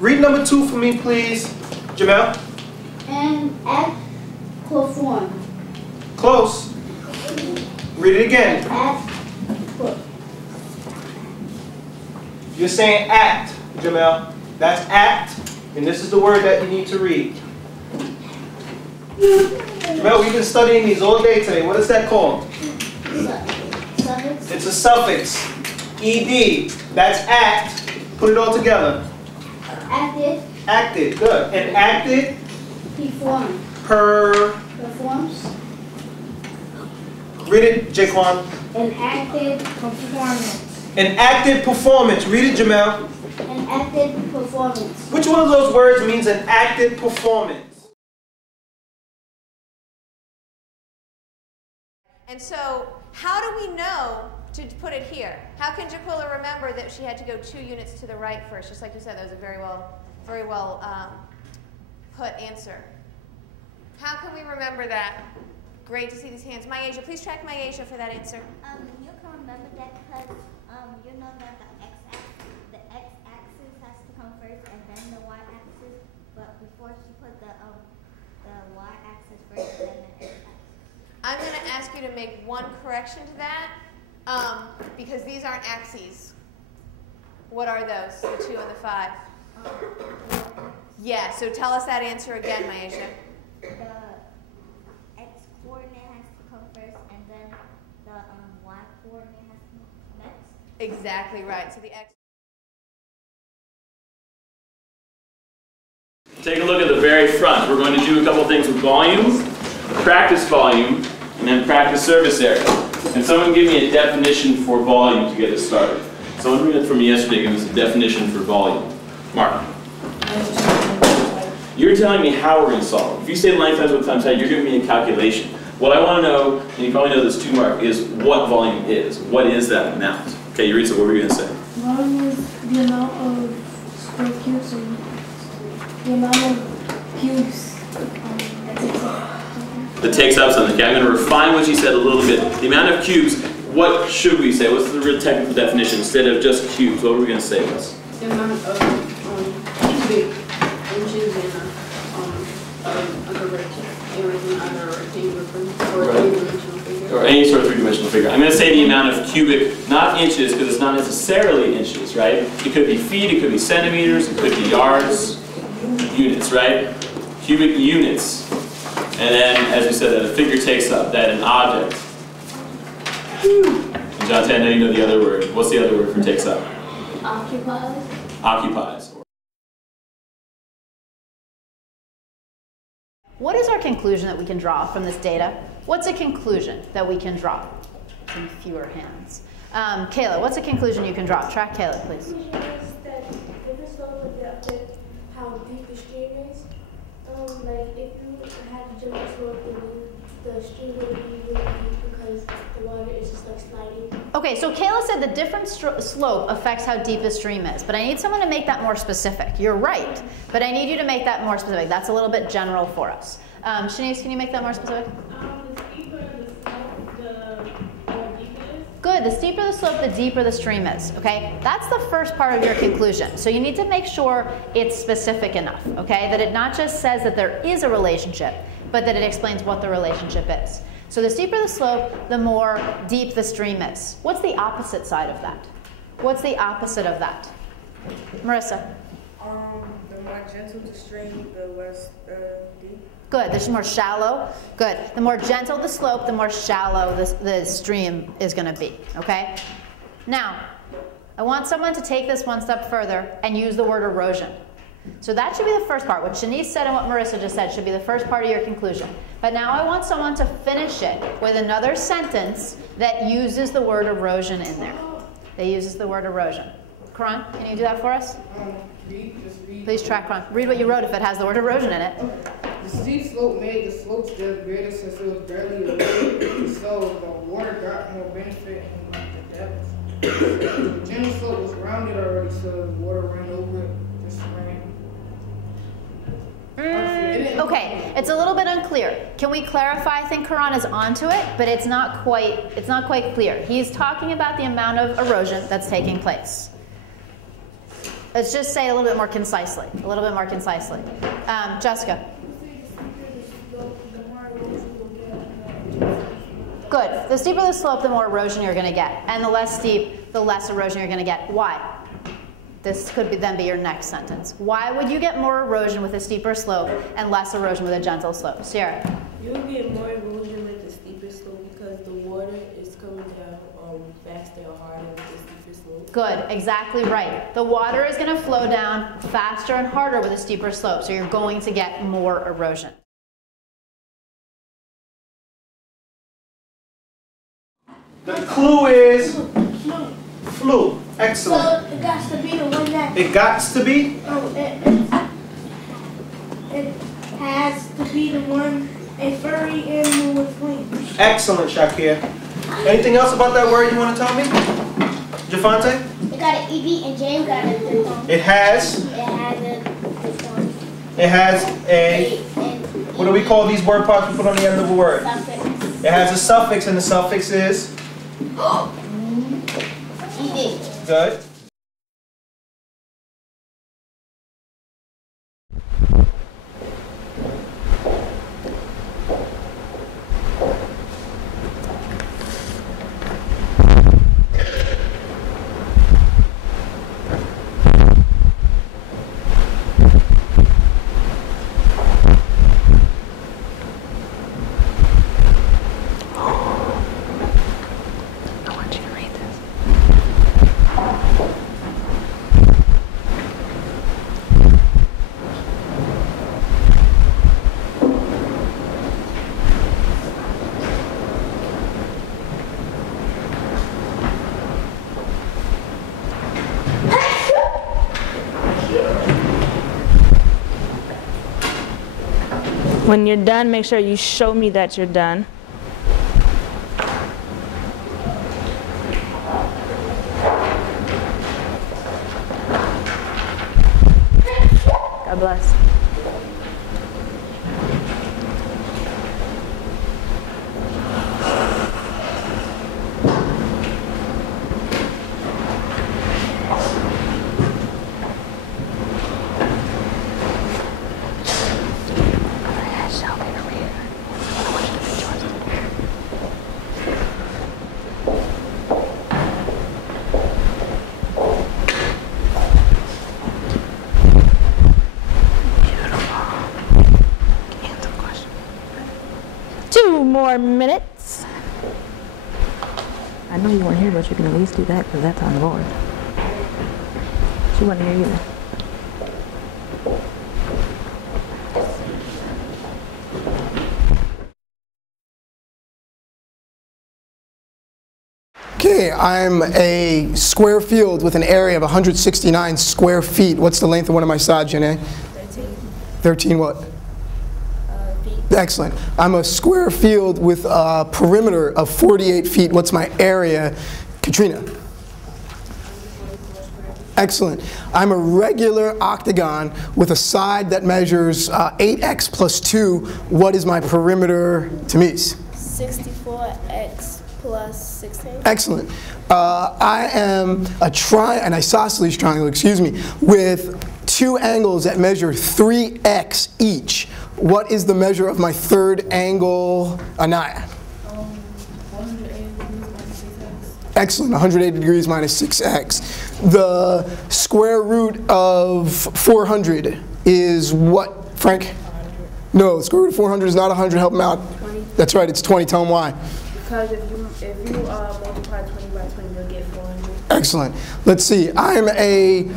Read number 2 for me, please. Jamel? An act performed. Close. Read it again. Act. You're saying act, Jamel. That's act, and this is the word that you need to read. Jamel, we've been studying these all day today. What is that called? Suffix. It's a suffix. Ed. That's act. Put it all together. Acted. Acted. Good. And acted. Performed. Performs. Read it, Jaquan. An acted performance. An acted performance. Read it, Jamel. An acted performance. Which one of those words means an acted performance? And so, how do we know to put it here? How can Jaquilla remember that she had to go 2 units to the right first? Just like you said, that was a very well put answer. How can we remember that? Great to see these hands. Myasha, please track Myasha for that answer. You can remember that because you know that the x-axis has to come first and then the y-axis, but before she put the y-axis first and then the x-axis. I'm going to ask you to make one correction to that because these aren't axes. What are those, the 2 and the 5? Yeah, so tell us that answer again, Myasha. The x-coordinate has to come first and then the y-coordinate has to come next. Exactly right. So the x. Take a look at the very front. We're going to do a couple things with volume, practice volume, and then practice surface area. And someone give me a definition for volume to get us started. Someone read it from me yesterday, give us a definition for volume. Mark. You're telling me how we're going to solve it. If you say length times width times height, you're giving me a calculation. What I want to know, and you probably know this too, Mark, is what volume is. What is that amount? Okay, Yuritsa, what were you going to say? Volume is the amount of square cubes and the amount of cubes that takes up something. Okay, I'm going to refine what you said a little bit. The amount of cubes, what should we say? What's the real technical definition? Instead of just cubes, what were we going to say was? The amount of cubic inches in another rectangular figure. Or any sort of three-dimensional figure. I'm going to say the amount of cubic, not inches, because it's not necessarily inches, right? It could be feet, it could be centimeters, it could be yards, units, right? Cubic units. And then, as we said, that a figure takes up, that an object. And Jonathan, I know you know the other word. What's the other word for takes up? occupies. Occupies. What is our conclusion that we can draw from this data? What's a conclusion that we can draw? In fewer hands. Kayla, what's a conclusion you can draw? Track Kayla, please. The conclusion is that different slope would affect how deep the stream is. Like if you had a gentle slope, then the stream would be really deep because the water is just like sliding. Okay, so Kayla said the different slope affects how deep the stream is, but I need someone to make that more specific. You're right, but I need you to make that more specific. That's a little bit general for us. Shanice, can you make that more specific? The steeper the slope, the more deep it is. Good, the steeper the slope, the deeper the stream is, okay? That's the first part of your conclusion. So you need to make sure it's specific enough, okay? That it not just says that there is a relationship, but that it explains what the relationship is. So the steeper the slope, the more deep the stream is. What's the opposite side of that? What's the opposite of that? Marissa? The more gentle the stream, the less deep. Good, there's more shallow. Good. The more gentle the slope, the more shallow the stream is going to be, okay? Now, I want someone to take this one step further and use the word erosion. So that should be the first part. What Shanice said and what Marissa just said should be the first part of your conclusion. But now I want someone to finish it with another sentence that uses the word erosion in there. That uses the word erosion. Karan, can you do that for us? Please track Karan. Read what you wrote if it has the word erosion in it. The steep slope made the slopes depth greater since it was barely eroded, so the water got more benefit in the depth. The gentle slope was rounded already, so the water ran over it. Just ran. Okay, it's a little bit unclear. Can we clarify? I think Karan is onto it, but it's not quite clear. He's talking about the amount of erosion that's taking place. Let's just say a little bit more concisely. A little bit more concisely. Jessica. Good. The steeper the slope, the more erosion you're going to get. And the less steep, the less erosion you're going to get. Why? This could then be your next sentence. Why would you get more erosion with a steeper slope and less erosion with a gentle slope? Sierra. You will get more erosion with the steeper slope because the water is coming down faster or harder with the steeper slope. Good, exactly right. The water is going to flow down faster and harder with a steeper slope, so you're going to get more erosion. The clue is flu. Excellent. So it got to be the one that. It gots to be? It has to be the one a furry animal with wings. Excellent, Shakir. Anything else about that word you want to tell me? Javante? It got an EV and James got a diphthong. It has? It has a diphthong. It has a, what do we call these word parts we put on the end of a word? Suffix. It has a suffix, and the suffix is? ED. Good. When you're done, make sure you show me that you're done. God bless. Minutes. I know you weren't here, but you can at least do that because that's on the board. She wasn't here either. Okay, I'm a square field with an area of 169 square feet. What's the length of one of my sides, Janae? 13. 13 what? Feet. Excellent. I'm a square field with a perimeter of 48 feet. What's my area? Katrina. Excellent. I'm a regular octagon with a side that measures 8x plus 2. What is my perimeter, Tamise? 64x plus 16. Excellent. I am an isosceles triangle, with two angles that measure 3x each. What is the measure of my third angle, Anaya? 180 degrees minus 6x. Excellent, 180 degrees minus 6x. The square root of 400 is what, Frank? 100. No, the square root of 400 is not 100, help him out. 20. That's right, it's 20, tell him why. Because if you multiply 20 by 20, you'll get 400. Excellent. Let's see, I'm a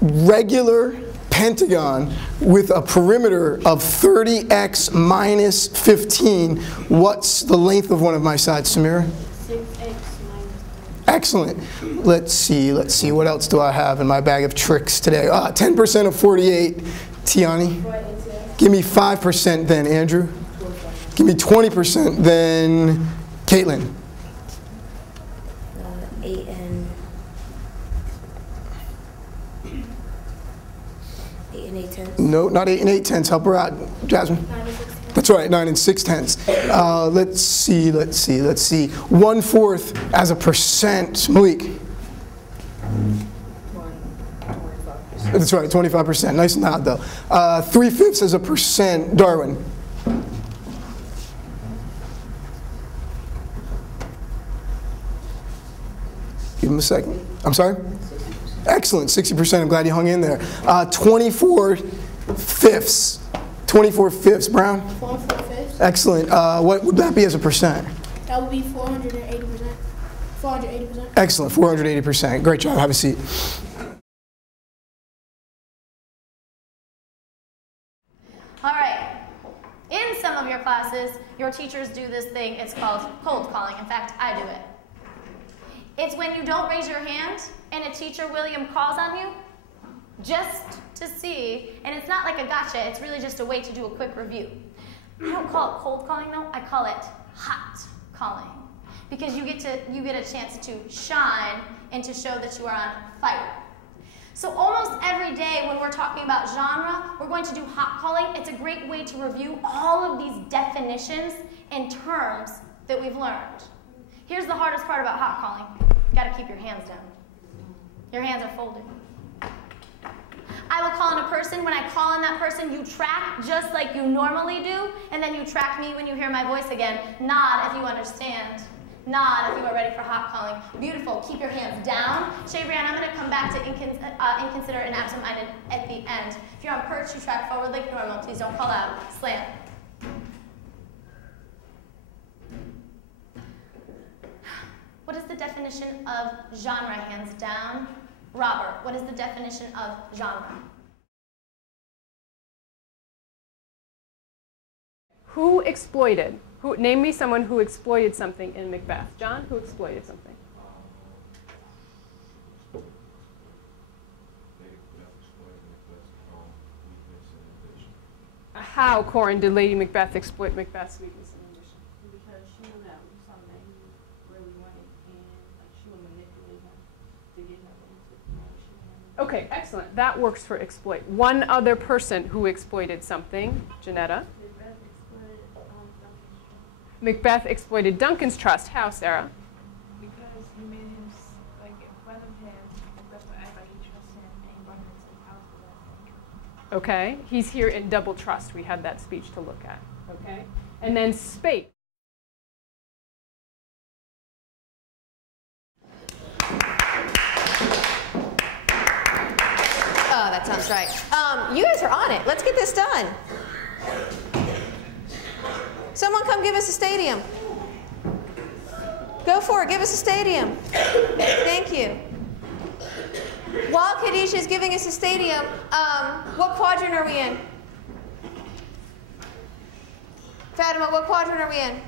regular pentagon with a perimeter of 30x minus 15. What's the length of one of my sides, Samira? 6x minus 3. Excellent. Let's see, what else do I have in my bag of tricks today? 10% of 48, Tiani. Give me 5% then, Andrew. Give me 20% then, Caitlin. 8 and 8 tenths. No, not 8 and 8 tenths. Help her out, Jasmine. 9 and 6 tenths. That's right, 9 and 6 tenths. Let's see. 1/4 as a percent, Malik. 1. That's right, 25%. Nice nod, though. 3/5 as a percent, Darwin. Give him a second. I'm sorry? Excellent, 60%. I'm glad you hung in there. 24/5. 24/5, Brown? 4/5. Excellent. What would that be as a percent? That would be 480%. 480%. Excellent, 480%. Great job. Have a seat. All right. In some of your classes, your teachers do this thing. It's called cold calling. In fact, I do it. It's when you don't raise your hand and a teacher, William, calls on you just to see, and it's not like a gotcha, it's really just a way to do a quick review. I don't call it cold calling though, I call it hot calling. Because you get a chance to shine and to show that you are on fire. So almost every day when we're talking about genre, we're going to do hot calling. It's a great way to review all of these definitions and terms that we've learned. Here's the hardest part about hot calling. You gotta keep your hands down. Your hands are folded. I will call on a person. When I call on that person, you track just like you normally do, and then you track me when you hear my voice again. Nod if you understand. Nod if you are ready for hot calling. Beautiful. Keep your hands down. Shabrian, I'm going to come back to inconsiderate and absent-minded at the end. If you're on perch, you track forward like normal. Please don't call out. Slam. What is the definition of genre? Hands down. Robert, what is the definition of genre? Who exploited? Name me someone who exploited something in Macbeth. John, who exploited something? How, Corin, did Lady Macbeth exploit Macbeth's weakness and ambition? Because she knew that was something that he really wanted, and like she would manipulate him to get him into information. Okay, excellent. That works for exploit. One other person who exploited something, Janetta. Macbeth exploited Duncan's trust. How, Sarah? Because he made him, like, in front of him, Macbeth would act like he trusted him, and he brought him into the house with that. Okay, he's here in double trust. We had that speech to look at. Okay, and then spate. Oh, that sounds right. You guys are on it. Let's get this done. Someone come give us a stadium. Go for it. Give us a stadium. Thank you. While Khadijah is giving us a stadium, what quadrant are we in? Fatima, what quadrant are we in?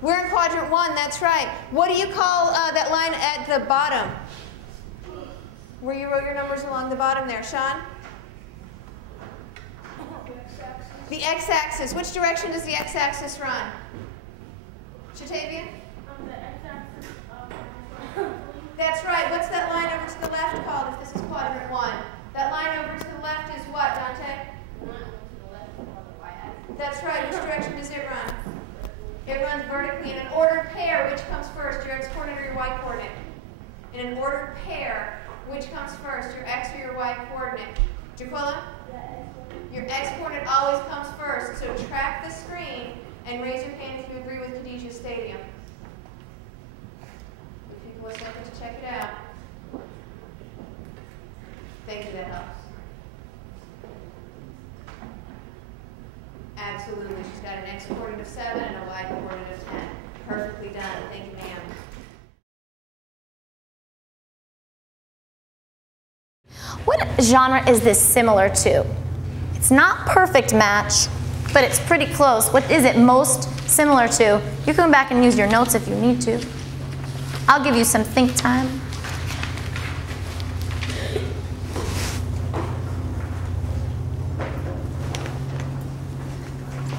We're in quadrant 1. That's right. What do you call that line at the bottom? Where you wrote your numbers along the bottom there. Sean? The x-axis. Which direction does the x-axis run? Shatavia? The x-axis. That's right. What's that line over to the left called if this is quadrant 1? That line over to the left is what, Dante? That's right. Which direction does it run? It runs vertically in an ordered pair. Which comes first, your x-coordinate or your y-coordinate? In an ordered pair, which comes first, your x or your y-coordinate? Jaquilla? Your x-coordinate always comes first, so track the screen and raise your hand if you agree with Khadijah's stadium. Give people a second to check it out. Thank you, that helps. Absolutely, she's got an x-coordinate of 7 and a y-coordinate of 10. Perfectly done, thank you, ma'am. What genre is this similar to? It's not perfect match, but it's pretty close. What is it most similar to? You can go back and use your notes if you need to. I'll give you some think time.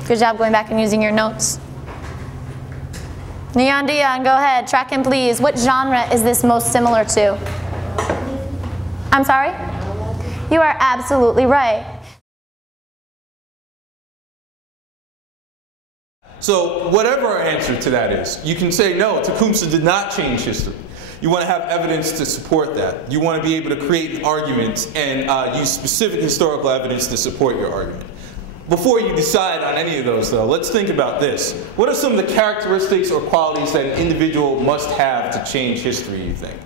Good job going back and using your notes. Neon Dion, go ahead. Track him, please. What genre is this most similar to? I'm sorry? You are absolutely right. So whatever our answer to that is, you can say, no, Tecumseh did not change history. You want to have evidence to support that. You want to be able to create an argument and use specific historical evidence to support your argument. Before you decide on any of those, though, let's think about this. What are some of the characteristics or qualities that an individual must have to change history, you think?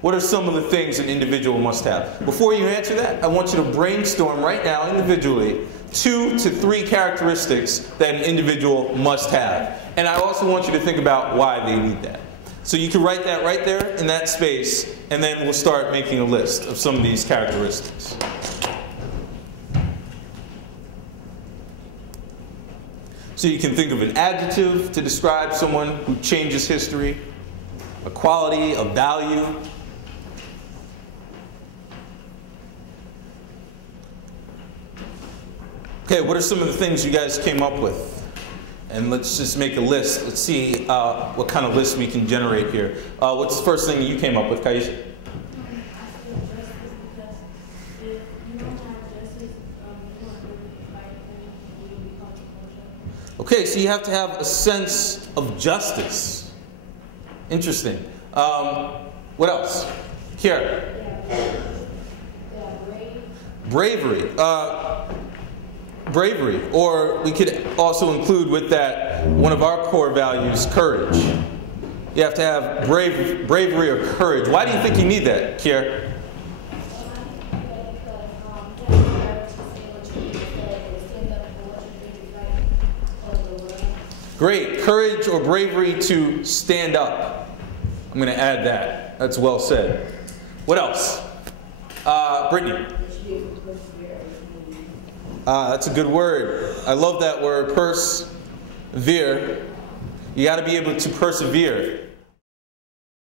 What are some of the things an individual must have? Before you answer that, I want you to brainstorm right now individually 2 to 3 characteristics that an individual must have. And I also want you to think about why they need that. So you can write that right there in that space, and then we'll start making a list of some of these characteristics. So you can think of an adjective to describe someone who changes history, a quality, a value. Okay, what are some of the things you guys came up with? And let's just make a list. Let's see what kind of list we can generate here. What's the first thing you came up with, Kaisha? Okay, so you have to have a sense of justice. Interesting. What else? Kiara? Bravery. Bravery. Or we could also include with that one of our core values, courage. You have to have bravery or courage. Why do you think you need that, Kiara? Great. Courage or bravery to stand up. I'm going to add that. That's well said. What else? Brittany. That's a good word. I love that word, persevere. You got to be able to persevere.